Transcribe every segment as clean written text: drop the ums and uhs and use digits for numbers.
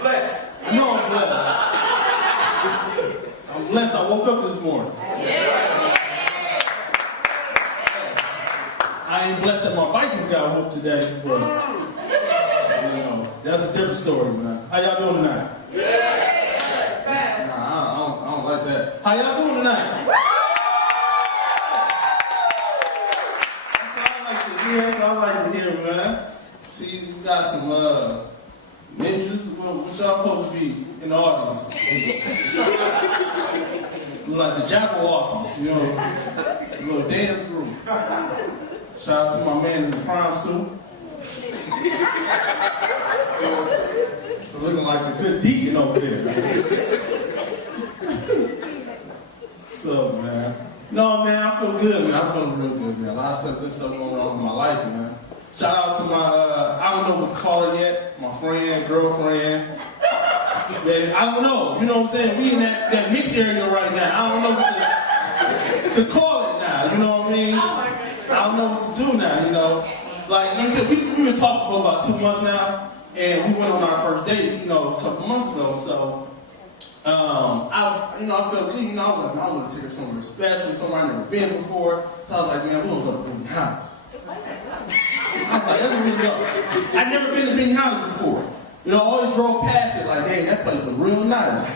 Blessed. I know I'm blessed. I'm blessed. I woke up this morning. I ain't blessed that my Vikings got whooped today, but that's a different story, man. How y'all doing tonight? Nah, I don't like that. How y'all doing tonight? That's what I like to hear, man. See, you got some ninjas. What y'all supposed to be in the audience? Like the Jabberwockies, a little dance group. Shout out to my man in the prime suit. Looking like a good deacon over there. So, man. No, man, I feel good, man. I'm feeling real good, man. A lot of good stuff going on in my life, man. Shout out to my, I don't know what to call her yet, my friend, girlfriend. Man, I don't know, you know what I'm saying? We in that mixed area right now. I don't know what to call it now, you know what I mean? I don't know what to do now, Like, let me tell you, we've been talking for about 2 months now, and we went on our first date, a couple months ago, so, I felt good, I was like, man, I want to take her somewhere special, somewhere I've never been before, so I was like, man, we're going to go to Benny House. I was like, that's where we go. I'd never been to Benny House before. I always drove past it like, hey, that place look real nice.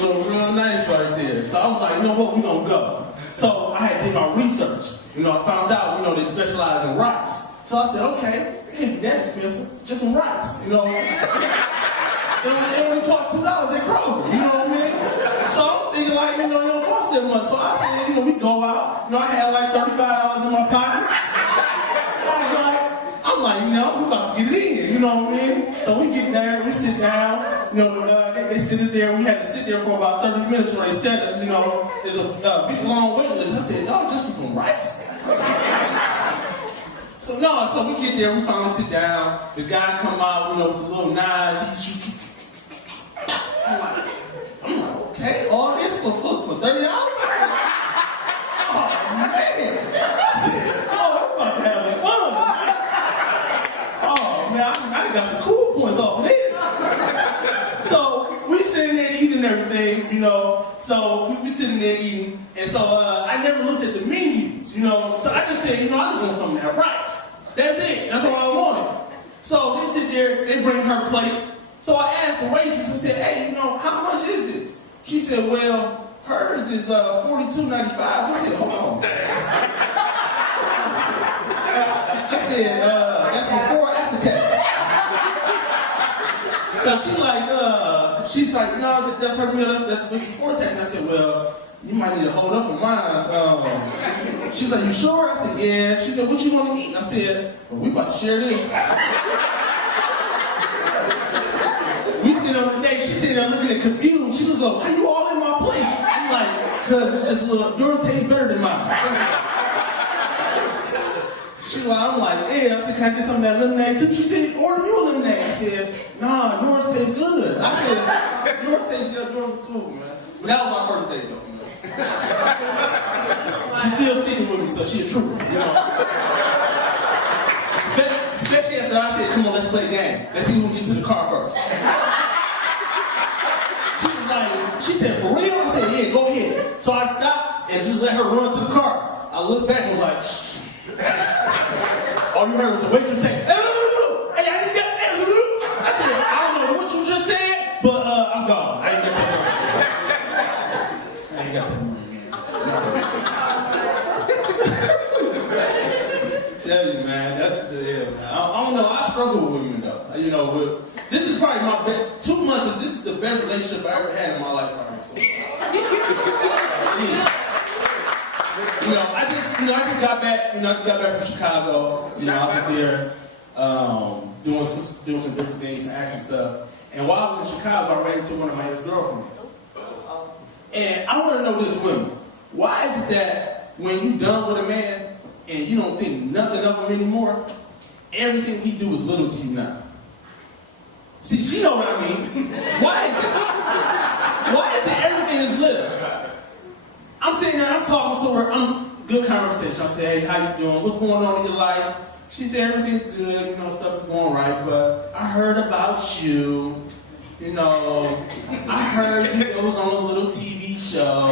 Look real nice right there. So I was like, you know what, we're going to go. So I had to do my research. I found out, they specialize in rice. So I said, okay, it can't be that expensive, just some rice, It only costs $2 at Kroger, you know what I mean? So I was thinking like, it don't cost that much. So I said, we go out. I had like $35 in my pocket. I'm like, we're about to get it in, you know what I mean? So we get there, we sit down, they sit us there, we had to sit there for about 30 minutes when they set us, there's a big long wait list. I said, no, just for some rice? So we get there, we finally sit down, the guy come out, with the little knives, I'm like, okay, all this for $30? I said, oh, we're about to have some fun. Man, I got some cool points off of this. So we sitting there eating and everything, So we sitting there eating, and so I never looked at the menus, So I just said, I just want some of that rice. That's it. That's all I wanted. So they sit there, they bring her plate. So I asked the waitress, I said, hey, how much is this? She said, well, hers is $42.95. I said, hold on. I said, that's before or after tax. So she's like, no, that's her meal, that's before tax. And I said, well, you might need to hold up on mine. She's like, you sure? I said, yeah. She said, what you want to eat? I said, well, we about to share this. We sit on the date, she's sitting there looking at confused. She was like, why you all in my plate? I'm like, because it's just a little, yours tastes better than mine. I'm like, yeah. I said, can I get some of that lemonade too? She said, order you a lemonade. I said, nah, yours tastes good. I said, yours tastes good, yours is cool, man. But that was our first date, though, She's still sticking with me, so she a trooper, Especially after I said, come on, let's play a game. Let's see who can get to the car first. She said, for real? I said, yeah, go ahead. So I stopped and just let her run to the car. I looked back and was like, shh. All you heard was the waitress say, hey, I said, I don't know what you just said, but I'm gone. I ain't got that money. Tell you, man, that's the hell, man. I don't know, I struggle with women, though. This is probably my best, 2 months, this is the best relationship I ever had in my life right now. So. I just got back from Chicago. I was there doing some different things, some acting stuff. And while I was in Chicago, I ran into one of my ex-girlfriends. And I want to know this women. Why is it that when you done with a man and you don't think nothing of him anymore, everything he do is little to you now? See, she know what I mean. Why is it everything is little? I'm sitting there, I'm talking to her, good conversation. I said, hey, how you doing? What's going on in your life? She said, everything's good, you know, stuff is going right, but I heard about you. You know, I heard you was on a little TV show.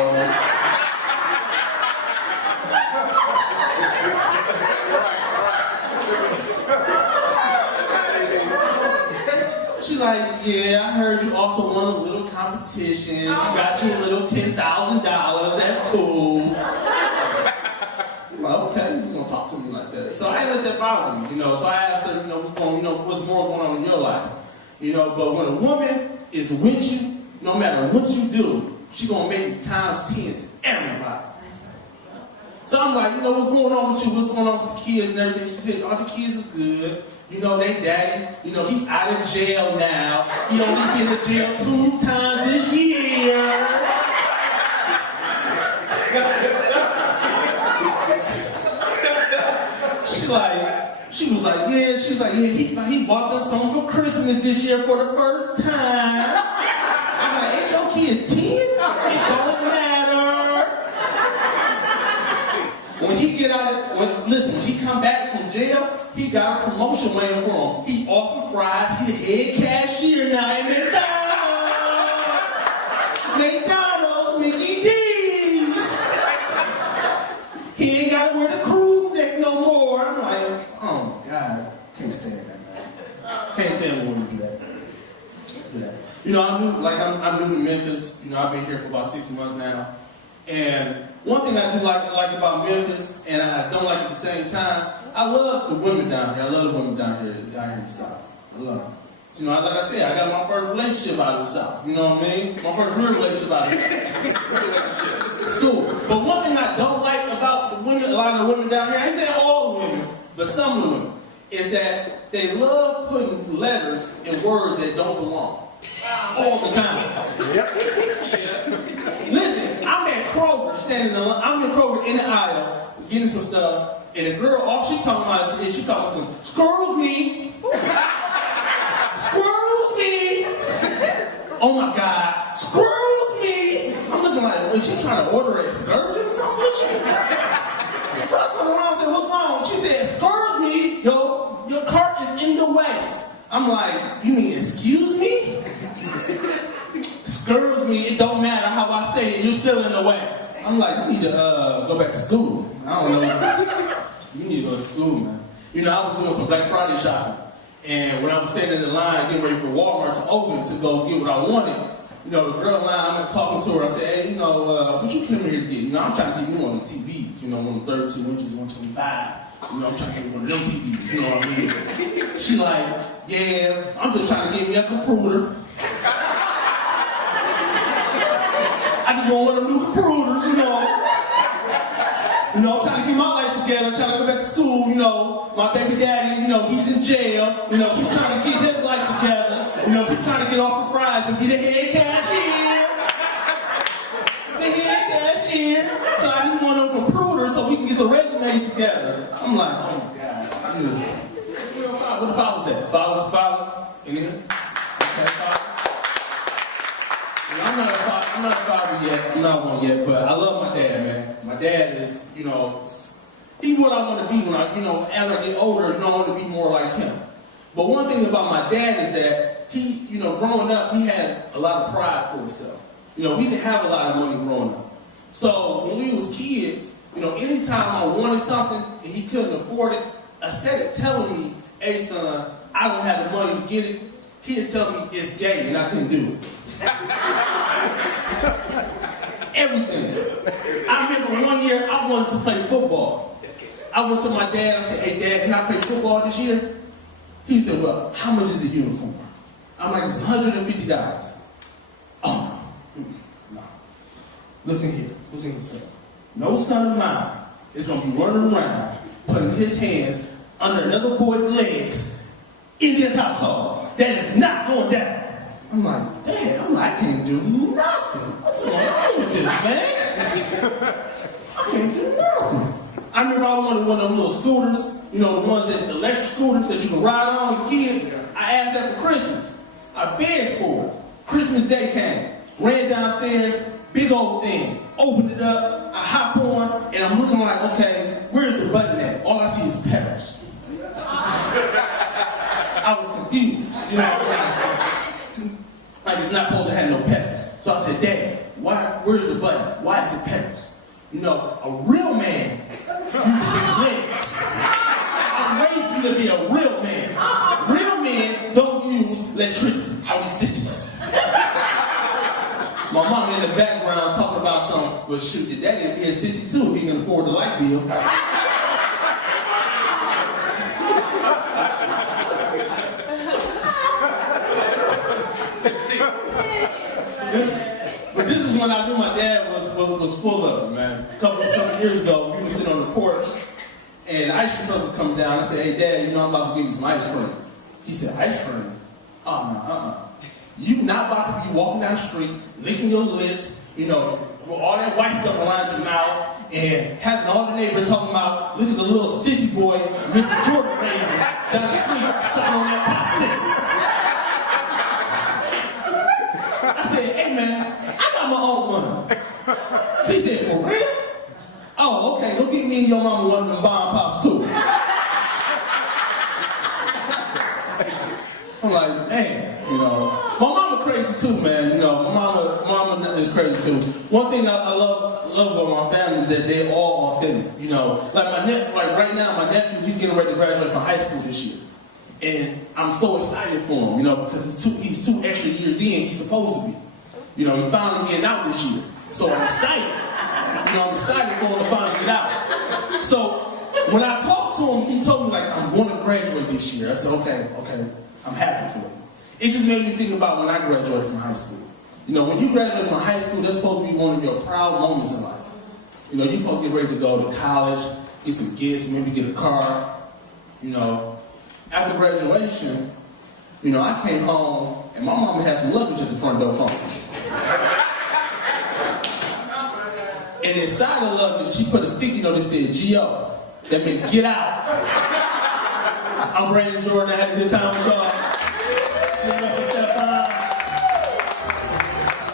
She's like, yeah, I heard you also won a little competition. You got your little $10,000. That's cool. Well, okay, you're just gonna talk to me like that. So I ain't let that bother me, you know. So I asked her, what's more going on in your life, you know. But when a woman is with you, no matter what you do, she gonna make it times 10 to everybody. So I'm like, what's going on with you? What's going on with the kids and everything? She said, all the kids is good. You know, they daddy. You know, he's out of jail now. He only been to jail 2 times this year. She was like, yeah, he bought them something for Christmas this year for the first time. I'm like, ain't your kids 10? It don't matter. When he when he come back from jail, he got a promotion waiting for him. He offered fries, he the head cashier now in McDonald's, Mickey D's. He ain't gotta wear the crew neck no more. I'm like, oh my God, can't stand that, man. Can't stand when women do that. I'm new to Memphis. I've been here for about 6 months now. And one thing I do like about Memphis, and I don't like at the same time, I love the women down here. I love the women down here in the South. I love them. Like I said, I got my first relationship out of the South. You know what I mean? My first real relationship out of the South. It's cool. But one thing I don't like about the women, a lot of the women down here, I ain't saying all the women, but some of the women, is that they love putting letters in words that don't belong. All the time. Yep. Listen, I'm at Kroger I'm in Kroger in the aisle getting some stuff, and the girl, all she talking about is some, screws me. Screws me. Oh my God, screws me. I'm looking like, was she trying to order an excursion or something? So I turned around and said, what's wrong? She said, excuse me, your cart is in the way. I'm like, you mean excuse me? Excuse me, it don't matter how I say it, you're still in the way. I'm like, you need to go back to school. I don't know. You need to go to school, man. I was doing some Black Friday shopping. And when I was standing in the line getting ready for Walmart to open to go get what I wanted, the girl in line, I'm talking to her, I said, hey, what you came here to get? I'm trying to get you on the TVs, one of 32 inches, 125. I'm trying to get one of them TVs, you know what I mean? She like, yeah, I'm just trying to get me a computer. I just want one of them new computers, I'm trying to get my life together, trying to go back to school, my baby daddy, he's in jail, he's trying to get his life together, he's trying to get off the fries and be the head cashier. The head cashier. So I need one of them computers so we can get the resumes together. I'm like, oh my God. What if I was that? If I was in here? Okay, I'm not a father yet. I'm not one yet, but I love my dad, man. My dad is, he's what I want to be when as I get older, I want to be more like him. But one thing about my dad is that he, growing up, he has a lot of pride for himself. We didn't have a lot of money growing up. So when we was kids, anytime I wanted something and he couldn't afford it, instead of telling me, hey son, I don't have the money to get it, he'd tell me it's gay and I couldn't do it. Everything. I remember one year I wanted to play football. I went to my dad, I said, hey Dad, can I play football this year? He said, well, how much is a uniform? I'm like, it's $150. Oh, no. Listen here, son. No son of mine is going to be running around putting his hands under another boy's legs in this household. That is not going down. I'm like, damn, I can't do nothing. What's going on with this, man? I can't do nothing. I remember I wanted one of them little scooters, the ones the electric scooters that you can ride on as a kid. I asked that for Christmas. I begged for it. Christmas Day came. Ran downstairs, big old thing. Open it up, I hop on, and I'm looking like, okay, where's the button at? All I see is pedals. I was confused, you know, like it's not supposed to have no pedals. So I said, Dad, where's the button? Why is it pedals? You know, a real man uses his legs. I raised me to be a real man. Real men don't use electricity. I was sissies. My mom in the background talking about something, well shoot, your daddy would be a sissy too if he can afford the light bill. But this is when I knew my dad was full of it, man. A couple years ago, we were sitting on the porch, and the ice cream truck was coming down. I said, hey, Dad, you know I'm about to give you some ice cream. He said, ice cream? Oh, no, You not about to be walking down the street, licking your lips, you know, with all that white stuff around your mouth, and having all the neighbors talking about, look at the little sissy boy, Mr. Jordan raising down the street, sucking on that popsicle. I said, hey, man, I got my own money. He said, for real? Oh, okay, go get me and your mama one of them bomb pops, too. I'm like, man, you know. My mama crazy too, man. You know, my mama is crazy too. One thing I love about my family is that they're all authentic. You know, like right now, my nephew, he's getting ready to graduate from high school this year, and I'm so excited for him. You know, because he's two extra years in. He's supposed to be. You know, he's finally getting out this year, so I'm excited. You know, I'm excited for him to finally get out. So when I talked to him, he told me like, I'm going to graduate this year. I said, okay, I'm happy for you. It just made me think about when I graduated from high school. You know, when you graduate from high school, that's supposed to be one of your proud moments in life. You know, you're supposed to get ready to go to college, get some gifts, maybe get a car. You know, after graduation, you know, I came home and my mama had some luggage at the front door for me. And inside the luggage, she put a sticky note that said, G.O. That meant get out. I'm Brandan Jordan. I had a good time with y'all.